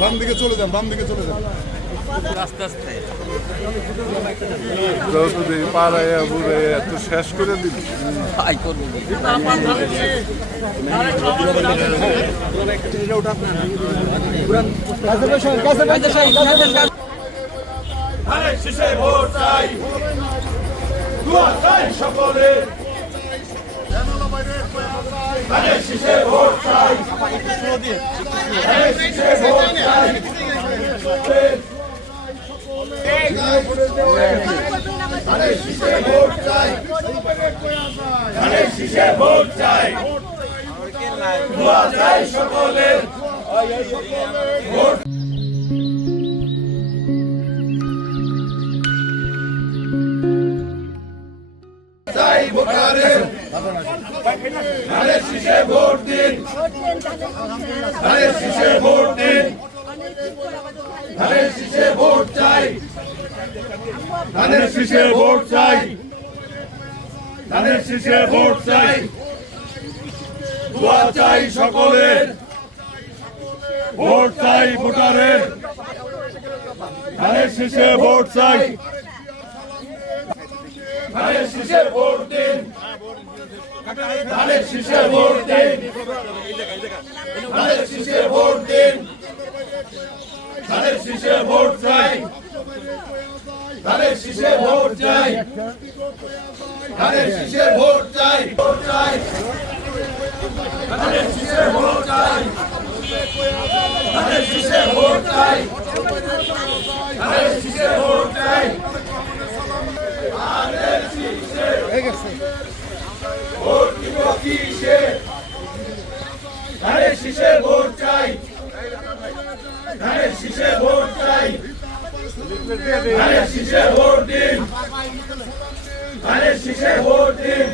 বাম দিকে চলে যান, বাম দিকে চলে যান। আস্তে আস্তে পাড়াইয়া বুড়াইয়া এত শেষ করে দিবি। ভাই করবো সকলে ধানের শীষে ভোট দিন, ধানের শীষে ভোট দিন, ধানের শীষে ভোট চাই, ধানের শীষে ভোট চাই, ধানের শীষে ভোট চাই, দোয়া চাই সকলের, ভোট চাই ভোটারের, ধানের শীষে ভোট চাই, ধানের শীষে ভোট দিন, ধানের শীষে ভোট দিন, ধানের শীষে ভোট দিন, ধানের শীষে ভোট চাই, ধানের শীষে ভোট চাই, ধানের শীষে ভোট চাই, ভোট চাই, ধানের শীষে ভোট চাই, ধানের শীষে ভোট চাই, ধানের শীষে ভোট চাই, ধানের শীষে ভোট দিব কিসে, ধানের শীষে ভোট চাই, ধানের শীষে ভোট চাই, ধানের শীষে ভোট দিন, ধানের শীষে ভোট দিন।